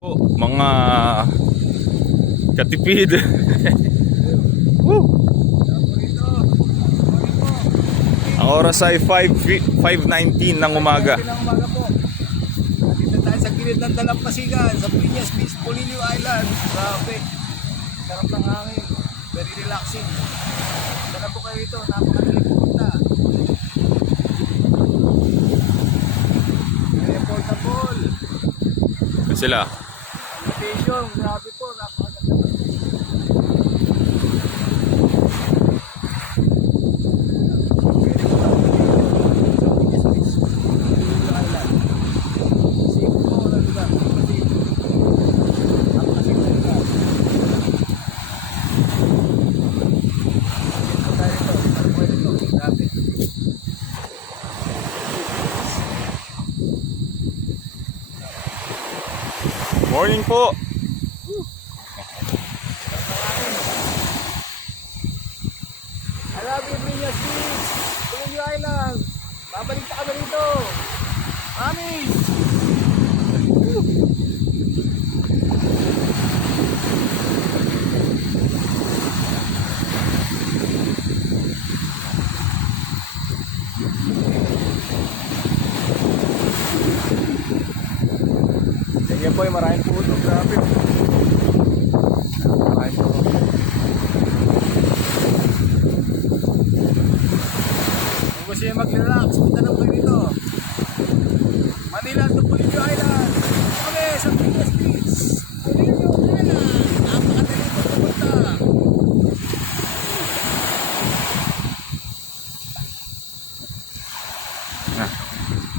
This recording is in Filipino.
Po, mga katipid. Woo! Ang oras ay 5:19 ng umaga. Ng umaga po. Dito tayo sa gilid ng Dalampasigan, sa Piñas Beach, Polillo Island. Grabe. Sarap ng hangin. Very relaxing. Sana po kayo ito. Napakagaling pupunta. Very portable. Yan sila. Location. Grabe po. Napakaganda. Morning po. I love you, Piñas Beach, Polillo Island. Babalik pa kami rito. Mami! Ganyan po yung maraming puto. Grabe. Maraming puto. Kung gusto nyo mag-relax, punta na po dito. Manila